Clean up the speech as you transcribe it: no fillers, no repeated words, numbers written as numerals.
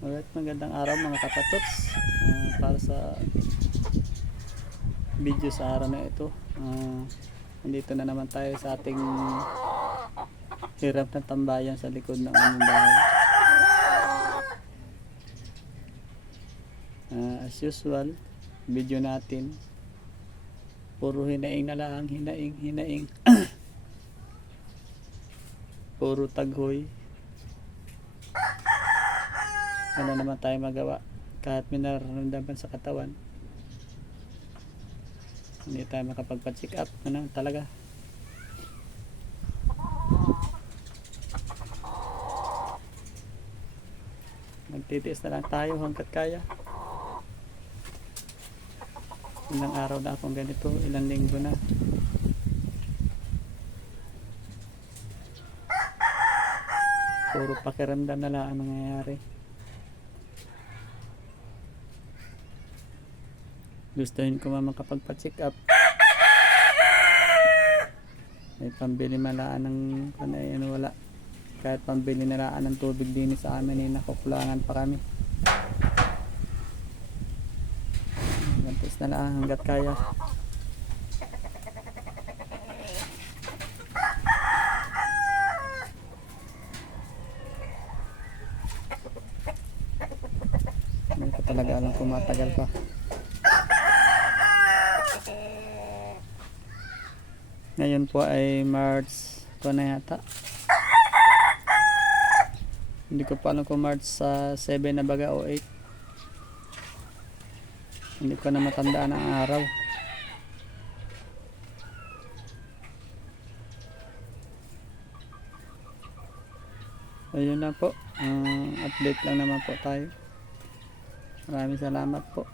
Alright, magandang araw mga kapatots. Para sa video sa araw na ito, nandito na naman tayo sa ating hirap na tambayan sa likod ng aming bahay. As usual, video natin puro hinaing na lang, hinaing puro taghoy. Ano naman tayo magawa kahit may nararamdaman sa katawan, hindi tayo makapagpa-check up. Ano talaga, magtitiis na lang tayo hanggat kaya. Ilang araw na akong ganito, ilang linggo na. Puro pakiramdam na lang ang nangyayari. Gustuhin ko man makapagpa-check up, may pambili malaan ng wala. Kahit pambili nalaan ng tubig din sa amin, nakukulangan pa kami. Gantis na lang hanggat kaya. Hindi ko talaga alam kung matagal pa. Ngayon po ay March ko na yata. Hindi ko pa alam kung March 7 na baga o 8. Hindi ko na matandaan ang araw. Ayun na po. Update lang naman po tayo. Maraming salamat po.